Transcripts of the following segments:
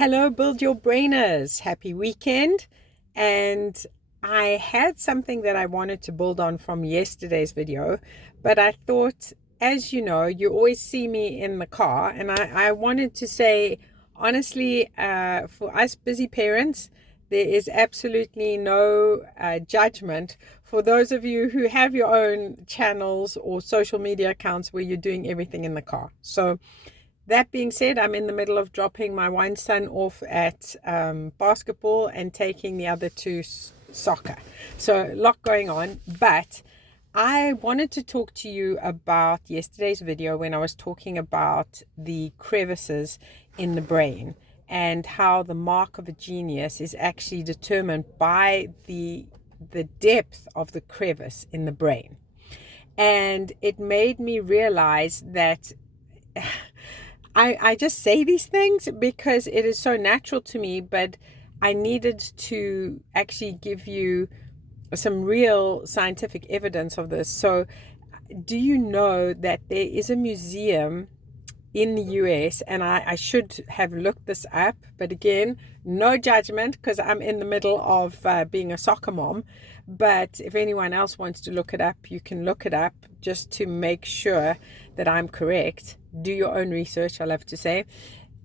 Hello, Build Your Brainers. Happy weekend. And I had something that I wanted to build on from yesterday's video, but I thought, as you know, you always see me in the car, and I wanted to say, honestly, for us busy parents, there is absolutely no judgment for those of you who have your own channels or social media accounts where you're doing everything in the car. So that being said, I'm in the middle of dropping my one son off at basketball and taking the other two soccer. So a lot going on, but I wanted to talk to you about yesterday's video when I was talking about the crevices in the brain and how the mark of a genius is actually determined by the depth of the crevice in the brain. And it made me realize that I just say these things because it is so natural to me, but I needed to actually give you some real scientific evidence of this. So, do you know that there is a museum in the US, and I should have looked this up, but again, no judgment because I'm in the middle of being a soccer mom. But if anyone else wants to look it up, you can look it up just to make sure that I'm correct. Do your own research, I love to say.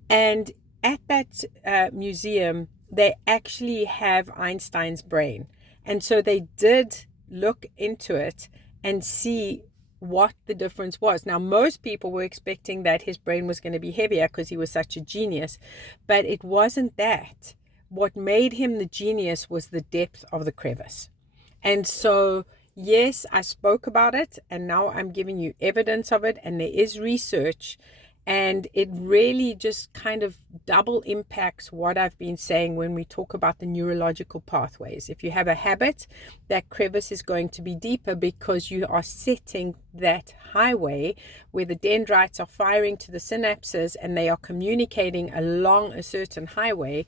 And at that museum, they actually have Einstein's brain. And so they did look into it and see what the difference was. Now, most people were expecting that his brain was going to be heavier because he was such a genius, but it wasn't that. What made him the genius was the depth of the crevice. And so, yes, I spoke about it, and now I'm giving you evidence of it, and there is research, and it really just kind of double impacts what I've been saying when we talk about the neurological pathways. If you have a habit, that crevice is going to be deeper because you are setting that highway where the dendrites are firing to the synapses and they are communicating along a certain highway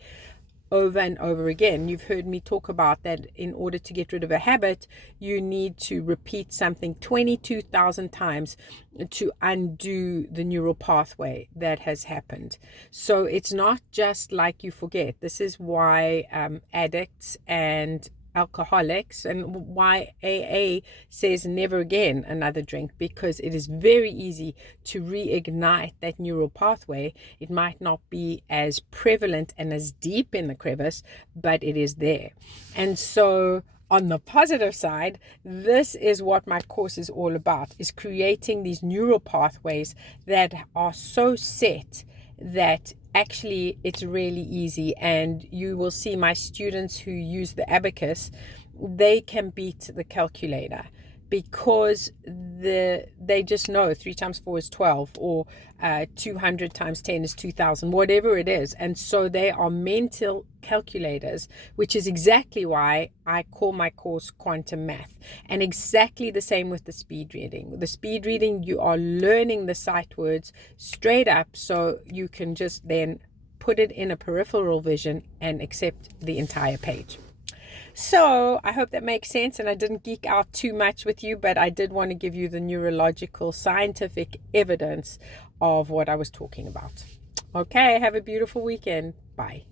over and over again. You've heard me talk about that in order to get rid of a habit, you need to repeat something 22,000 times to undo the neural pathway that has happened. So it's not just like you forget. This is why addicts and alcoholics, and why AA says never again another drink, because it is very easy to reignite that neural pathway. It might not be as prevalent and as deep in the crevice, but it is there. And so on the positive side, this is what my course is all about, is creating these neural pathways that are so set that actually it's really easy. And you will see my students who use the abacus, they can beat the calculator because they just know 3 times 4 is 12, or 200 times 10 is 2000, whatever it is. And so they are mental calculators, which is exactly why I call my course quantum math. And exactly the same with the speed reading. The speed reading, you are learning the sight words straight up, so you can just then put it in a peripheral vision and accept the entire page. So I hope that makes sense, and I didn't geek out too much with you, but I did want to give you the neurological scientific evidence of what I was talking about. Okay, have a beautiful weekend. Bye.